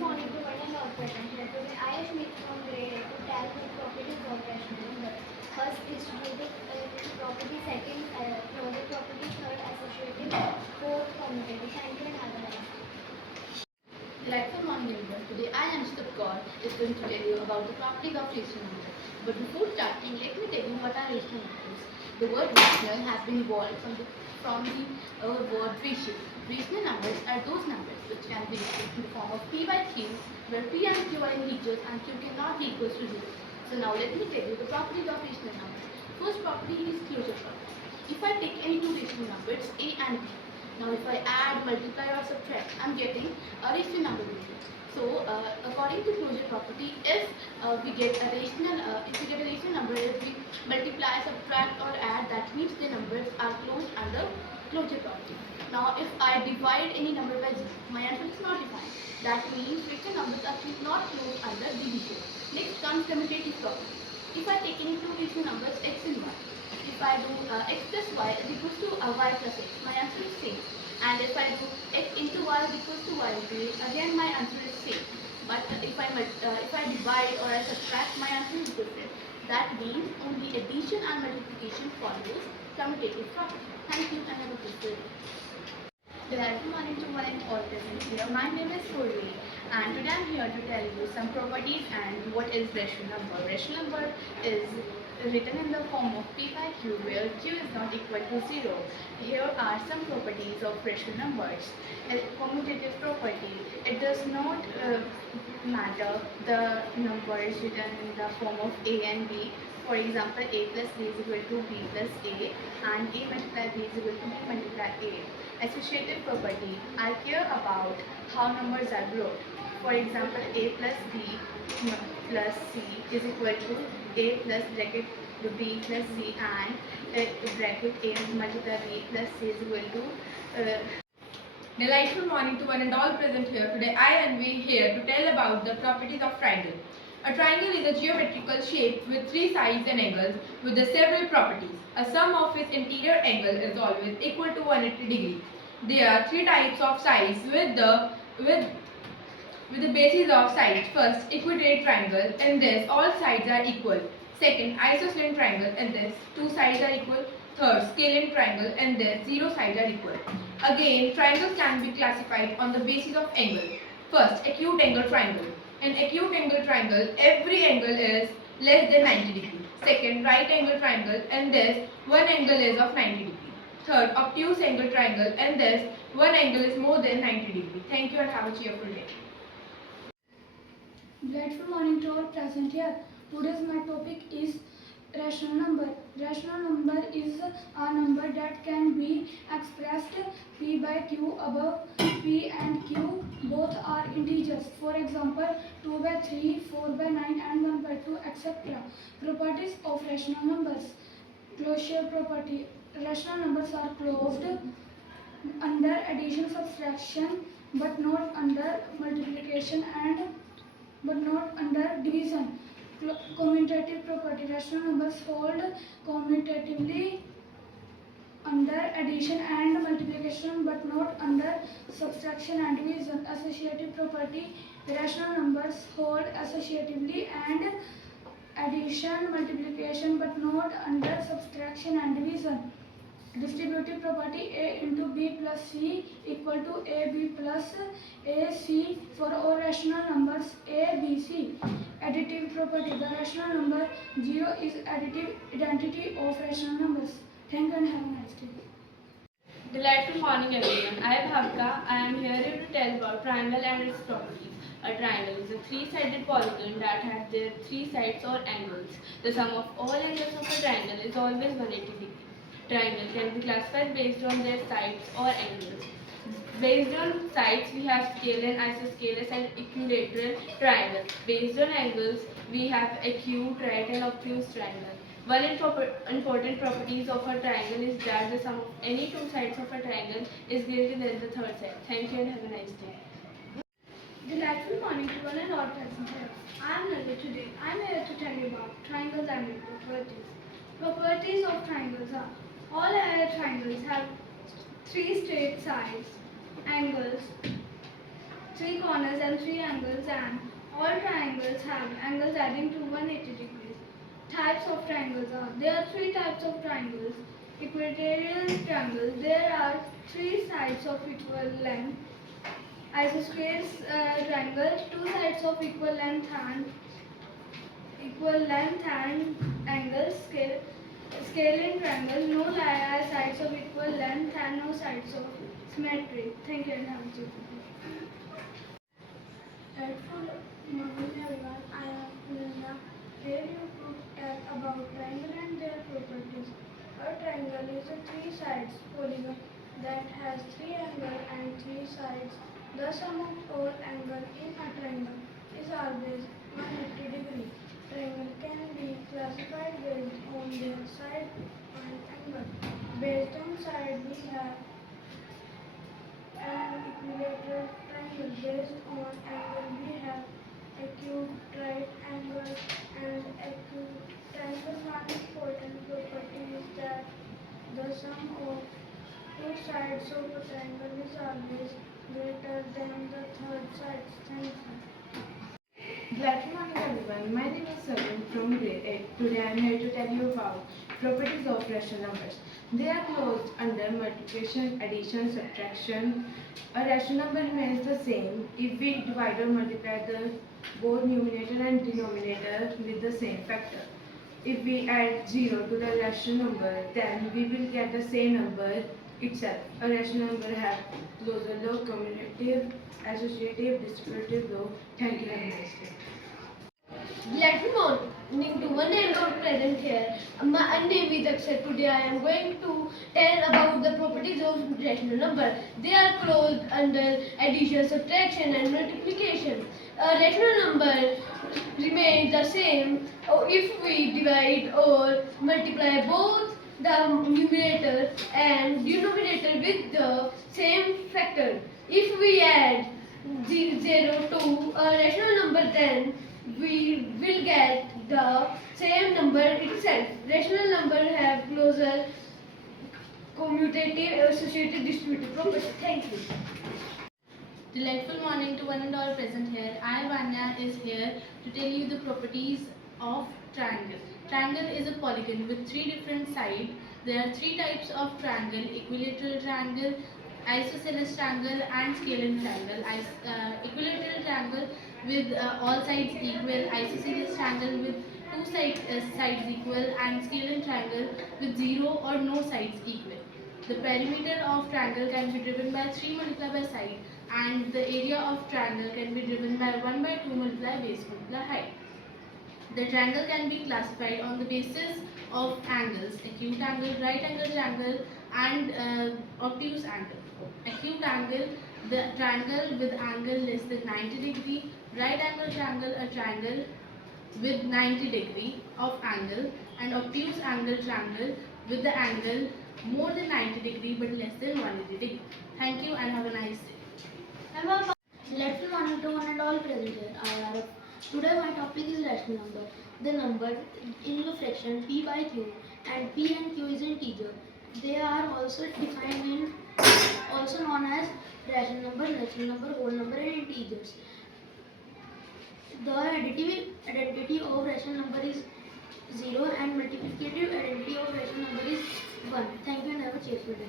morning to one and all present here. Today I am meet from grade 8 to tell the properties of rational number. First, distributive property, second, closure property, third, associative, fourth, commutative. Thank you and have a nice day. Delightful morning everyone. Today I am Mr. Kaur is going to tell you about the properties of rational numbers. But before starting, let me tell you what are rational numbers. The word rational has been evolved from the word ratio. Rational numbers are those numbers which can be written in the form of p by q, where p and q are integers and q cannot be equals to 0. So now let me tell you the properties of rational numbers. First property is closure property. If I take any two rational numbers a and b, now if I add, multiply or subtract, I am getting a rational number value. So according to closure property, if we get a rational number, if we multiply, subtract or add, that means the numbers are closed under closure property. Now if I divide any number by 0, my answer is not defined. That means rational numbers are not closed under division. Next comes commutative property. If I take any two rational numbers x and y, if I do x plus y is equals to y plus x, my answer is same. And if I do x into y is equals to y into a, again my answer is same. But if I divide or I subtract, my answer is different. That means only addition and multiplication follows commutative property. Thank you and have a good day. Good morning to one and all present here. My name is Purvi and today I am here to tell you some properties and what is rational number. Rational number is written in the form of p by q where q is not equal to 0. Here are some properties of rational numbers. A commutative property, it does not matter the number is written in the form of a and b. For example, a plus b is equal to b plus a and a multiplied b is equal to b multiplied a. Associative property, I care about how numbers are grouped. For example, a plus b plus c is equal to a plus bracket b plus c and bracket a multiplied b plus c is equal to Delightful morning to one and all present here. Today I and we here to tell about the properties of triangle. A triangle is a geometrical shape with three sides and angles with the several properties. A sum of its interior angle is always equal to 180 degrees. There are three types of sides with the basis of sides. First, equilateral triangle. In this, all sides are equal. Second, isosceles triangle. In this, two sides are equal. Third, scalene triangle. In this, zero sides are equal. Again, triangles can be classified on the basis of angle. First, acute angle triangle. In acute angle triangle, every angle is less than 90 degrees. Second, right angle triangle. In this, one angle is of 90 degrees. Third, obtuse angle triangle. In this, one angle is more than 90 degrees. Thank you and have a cheerful day. Delightful morning to all present here. Today's my topic is rational number. Rational number is a number that can be expressed p by q above p and q both are integers. For example, 2 by 3, 4 by 9 and 1 by 2 etc. Properties of rational numbers. Closure property. Rational numbers are closed under addition subtraction but not under multiplication and but not under division. Commutative property. Rational numbers hold commutatively under addition and multiplication but not under subtraction and division. Associative property. Rational numbers hold associatively and addition, multiplication but not under subtraction and division. Distributive property. A into b plus c equal to ab plus ac for all rational numbers a, b, c. Additive property. The rational number 0 is additive identity of rational numbers. Thank you and have a nice day. Delightful morning everyone. I am Bhavika. I am here to tell about triangle and its properties. A triangle is a three-sided polygon that has their three sides or angles. The sum of all angles of a triangle is always 180 degrees. Triangle can be classified based on their sides or angles. Based on sides, we have scalene, isosceles and equilateral triangle. Based on angles, we have acute, right and obtuse triangle. One important properties of a triangle is that the sum of any two sides of a triangle is greater than the third side. Thank you and have a nice day. Delightful morning to one and all present here. I am Nalvi today. I am here to tell you about triangles and their properties. Properties of triangles are all triangles have three straight sides, angles, three corners and three angles, and all triangles have angles adding to 180 degrees. Types of triangles are, there are three types of triangles. Equilateral triangle, there are three sides of equal length. Isosceles triangle, two sides of equal length and angles. Scalene triangle, no sides of equal length and no sides of symmetry. Thank you and have a good day. Good morning everyone, I am Nilna. Here you could tell about triangle and their properties. A triangle is a three-sides polygon that has three angles and three sides. The sum of all angles in a triangle is always 180 degrees. Triangle can be classified based on their side and angle. Based on side, we have an equilateral triangle. Based on angle, we have acute right angle and acute triangle. One important property is that the sum of two sides of a triangle is always greater than the third side. Thank you. Good morning everyone, my name is Sarun from grade 8. Today I am here to tell you about properties of rational numbers. They are closed under multiplication, addition, subtraction. A rational number remains the same if we divide or multiply the both numerator and denominator with the same factor. If we add 0 to the rational number, then we will get the same number itself. A rational number has closure law, commutative, associative, distributive law. Thank you, have a nice day. Good morning to one and all present here. My name is Akshay. Today I am going to tell about the properties of rational number. They are closed under addition, subtraction and multiplication. A rational number remains the same if we divide or multiply both the numerator and denominator with the same factor. If we add 0 to a rational number, then we will get the same number itself. Rational number have closer commutative, associative, distributive properties. Thank you. Delightful morning to one and all present here. I, Vanya, is here to tell you the properties of triangle. Triangle is a polygon with three different sides. There are three types of triangle: equilateral triangle, isosceles triangle and scalene triangle. Equilateral triangle with all sides equal, isosceles triangle with two sides equal, and scalene triangle with zero or no sides equal. The perimeter of triangle can be driven by 3 multiplied by side, and the area of triangle can be driven by 1 by 2 multiplied base multiplied height. The triangle can be classified on the basis of angles: acute angle, right angle triangle and obtuse angle. Acute angle, the triangle with angle less than 90 degree. Right angle triangle, a triangle with 90 degree of angle, and obtuse angle triangle with the angle more than 90 degree but less than 180 degree. Thank you and have a nice day. Let's morning to one and all present here. I are Today my topic is rational number. The number in the fraction p by q, and p and q is integer. They are also defined in also known as rational number, natural number, whole number and integers. The additive identity of rational number is 0 and multiplicative identity of rational number is 1. Thank you and have a cheerful day.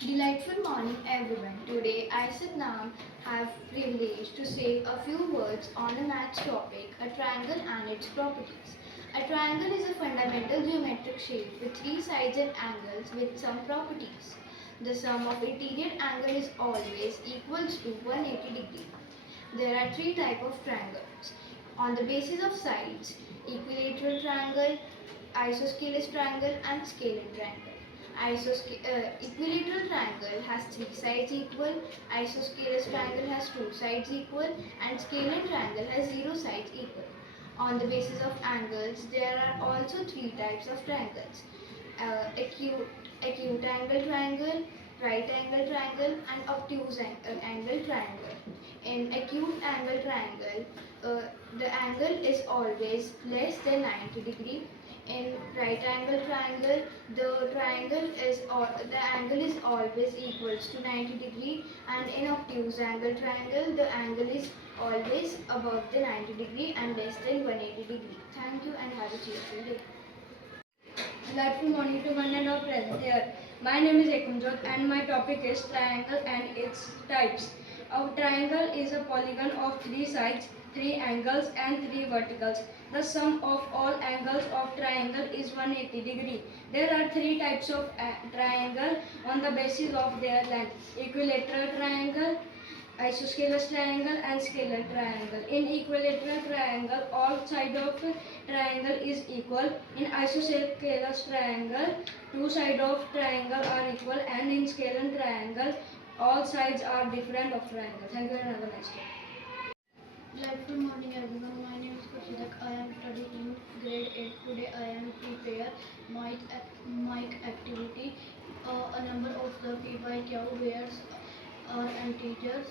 Delightful morning everyone. Today I Sidnam have privilege to say a few words on the maths topic, a triangle and its properties. A triangle is a fundamental geometric shape with three sides and angles with some properties. The sum of interior angle is always equals to 180 degree. There are three types of triangles. On the basis of sides: equilateral triangle, isosceles triangle and scalene triangle. Equilateral triangle has three sides equal, isosceles triangle has two sides equal, and scalene triangle has zero sides equal. On the basis of angles, there are also three types of triangles: acute angle triangle, right angle triangle, and obtuse angle triangle. In acute angle triangle, the angle is always less than 90 degree. In right angle triangle, the angle is always equals to 90 degree, and in obtuse angle triangle, the angle is always above the 90 degree and less than 180 degree. Thank you and have a cheerful day. Delightful morning to one and all present here. My name is Ekunjot and my topic is triangle and its types. A triangle is a polygon of three sides, three angles and three verticals. The sum of all angles of triangle is 180 degree. There are three types of triangle on the basis of their length. Equilateral triangle, isosceles triangle and scalar triangle. In equilateral triangle, all sides of triangle is equal. In isosceles triangle, two sides of triangle are equal, and in scalar triangle, all sides are different of triangle. Thank you and have a nice day. Delightful morning everyone. My name is Kurshidak. I am studying in grade 8. Today I am prepare mic activity. A number of the p by q where are integers.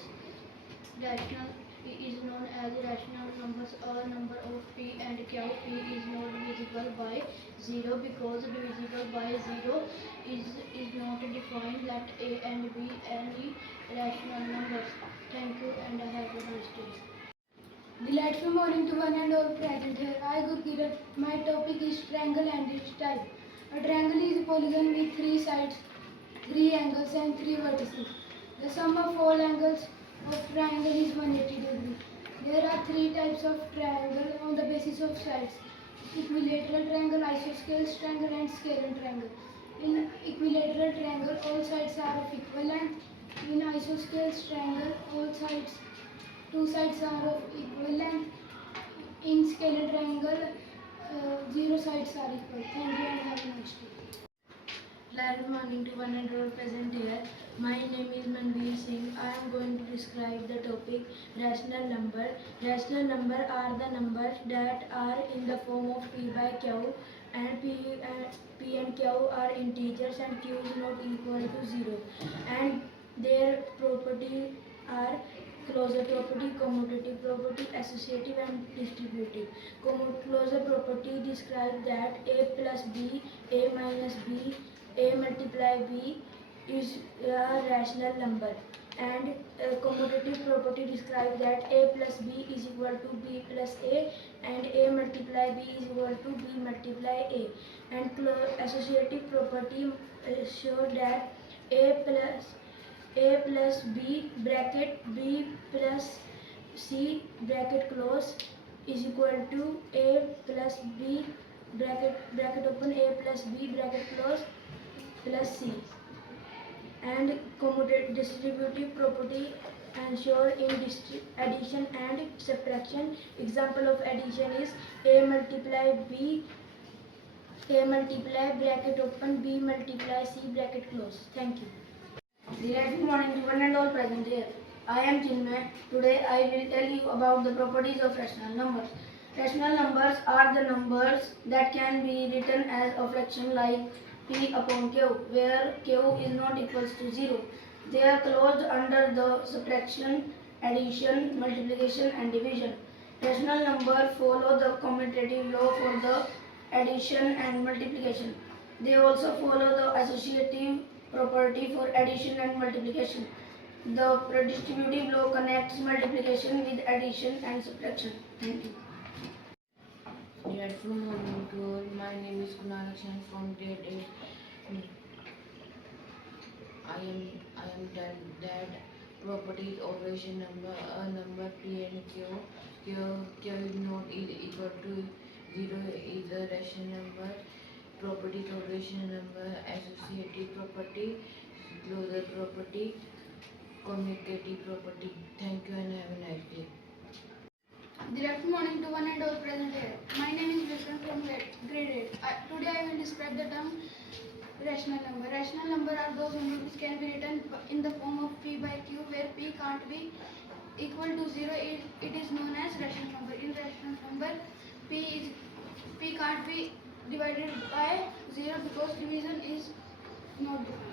Rational p is known as rational numbers. A number of p and q. P is not divisible by 0 because divisible by 0 is not defined. Let a and b any rational numbers. Thank you and have a nice day. Delightful morning to one and all present here. I, Gurkirat. My topic is triangle and its type. A triangle is a polygon with three sides, three angles and three vertices. The sum of all angles of triangle is 180 degree. There are three types of triangle on the basis of sides. Equilateral triangle, isosceles triangle and scalar triangle. In equilateral triangle, all sides are of equal length. In isosceles triangle, two sides are of equal length. In scalar triangle, zero sides are equal. Thank you and have a nice day. Good morning to one and all present here. My name is Manveer Singh. I am going to describe the topic rational number. Rational number are the numbers that are in the form of p by q, and p and q are integers and q is not equal to 0. And their properties are closure property, commutative property, associative and distributive. Closure property describes that a plus b, a minus b, a multiply b is a rational number, and commutative property describes that a plus b is equal to b plus a, and a multiply b is equal to b multiply a. And associative property shows that a plus b bracket b plus c bracket close is equal to a plus b bracket open a plus b bracket close plus c. And commutative distributive property ensure in addition and subtraction. Example of addition is a multiply bracket open b multiply c bracket close. Thank you. Good morning to one and all present here. I am Chinmay. Today I will tell you about the properties of rational numbers. Rational numbers are the numbers that can be written as a fraction like p upon q, where q is not equals to 0. They are closed under the subtraction, addition, multiplication and division. Rational numbers follow the commutative law for the addition and multiplication. They also follow the associative property for addition and multiplication. The redistributive law connects multiplication with addition and subtraction. Thank you. Delightful morning to all. My name is Kunal Akshan from grade 8. I am that properties of rational number. A number p and q is not equal to 0 is a rational number. Properties of rational number: associative property, closure property, commutative property. Thank you and have a nice day. Good morning to one and all present here. My name is Vikram from grade 8. Today I will describe the term rational number. Rational number are those numbers which can be written in the form of p by q, where p can't be equal to 0. It is known as rational number. In rational number, p can't be divided by 0 because division is not defined.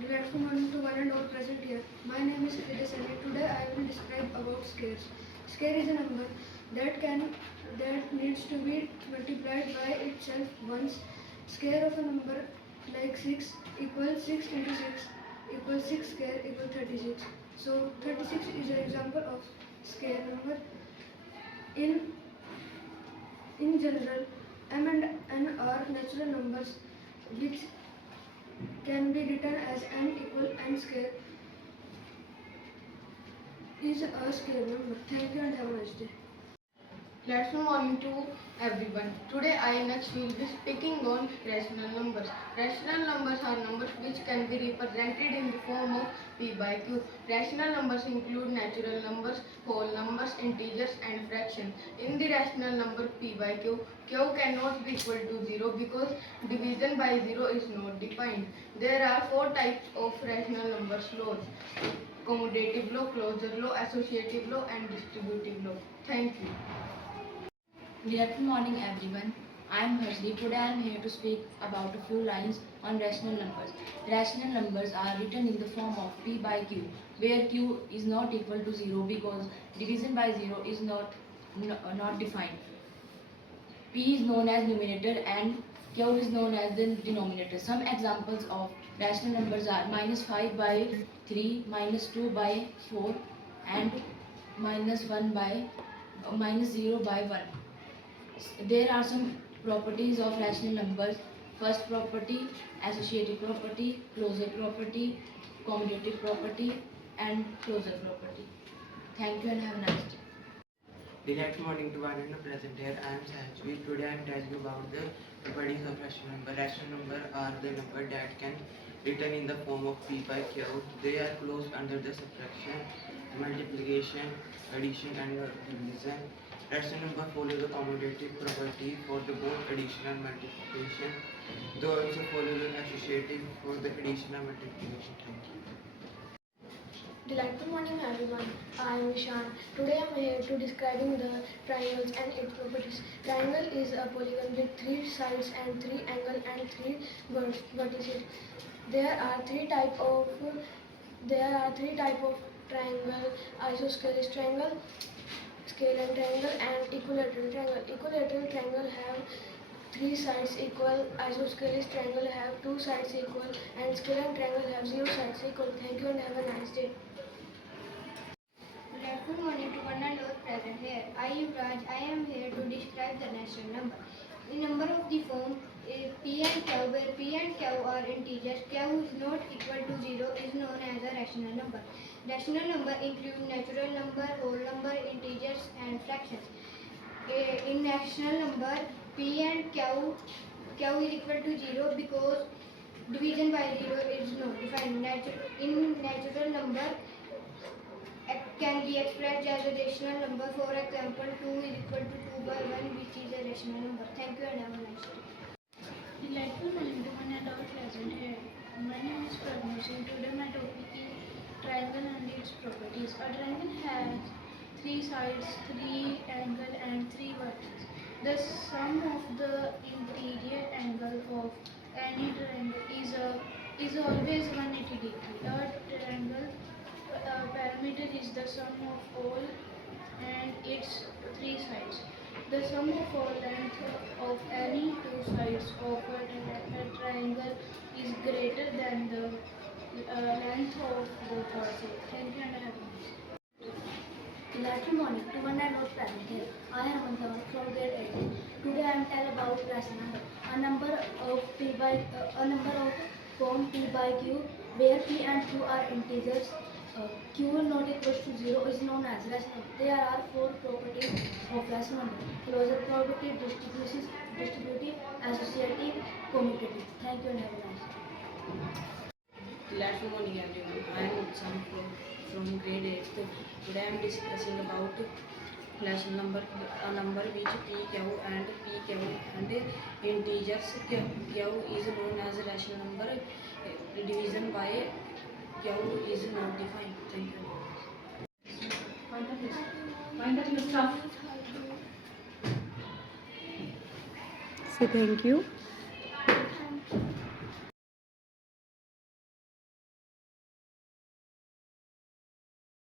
Good morning to one and all present here. My name is Kriti Sani. Today I will describe about squares. Square is a number that needs to be multiplied by itself once. Square of a number like 6 equals 6 into 6 equals 6 square equals 36. So 36 is an example of square number. In general, m and n are natural numbers which can be written as m equal n square is a square number. Thank you and have a nice day. Good morning to everyone. Today I next will be speaking on rational numbers. Rational numbers are numbers which can be represented in the form of p by q. Rational numbers include natural numbers, whole numbers, integers and fractions. In the rational number p by q, q cannot be equal to 0 because division by 0 is not defined. There are 4 types of rational numbers laws: commutative law, closure law, associative law and distributive law. Thank you. Good morning everyone. I am Harshdeep. Today I am here to speak about a few lines on rational numbers. Rational numbers are written in the form of p by q, where q is not equal to 0 because division by 0 is not defined. P is known as numerator and q is known as the denominator. Some examples of rational numbers are -5 by 3, -2 by 4 and -1 by -0 by 1. There are some properties of rational numbers. First property, associative property, closure property, commutative property and closure property. Thank you and have a nice day. Good morning to one and present here. I am Sahajvi. Today I am telling you about the properties of rational number. Rational number are the number that can written in the form of p by q. They are closed under the subtraction, multiplication, addition and division. Rational number follow the commutative property for the both addition and multiplication. They also follow the associative for the addition and multiplication. Thank you. Delightful morning everyone. I am Ishan. Today I am here to describing the triangles and its properties. Triangle is a polygon with 3 sides and 3 angles and 3 vertices. There are three type of triangle: isosceles triangle, scalene triangle and equilateral triangle. Equilateral triangle have 3 sides equal, isosceles triangle have 2 sides equal and scalene triangle have 0 sides equal. Thank you and have a nice day. Good morning to one and all present here. I am Raj. I am here to describe the natural number. The number of the form is p and q, where p and q are integers. Q is not equal to 0 is known as a rational number. Rational number include natural number, whole number, integers and fractions. In rational number, p and q is equal to 0 because division by 0 is not defined. In natural number, can be expressed as a rational number. For example, 2 is equal to 2 by 1, which is a rational number. Thank you and have a nice day. Delightful morning to one and all present here. My name is Pragnush and today my topic is triangle and its properties. A triangle has 3 sides, 3 angles and 3 vertices. The sum of the interior angle of any triangle is always 180 degrees. A triangle parameter is the sum of all and its 3 sides. The sum of all length of any 2 sides of a triangle is greater than the length of both vertices. Thank you and have a nice day. Good morning to one and all present here. I am Amanda from grade 8. Today I am tell about rational number. A number of form p by q, where p and q are integers. Q not equal to 0 is known as rational. There are 4 properties of rational number: closure property, distributive, associative, commutative. Thank you and have a nice day. Good morning everyone. I am Utsam from grade 8th. Today I am discussing about rational number, a number which p, q and integers. Q is known as a rational number. Division by q is not defined. Thank you. Wind up your stuff. Say thank you.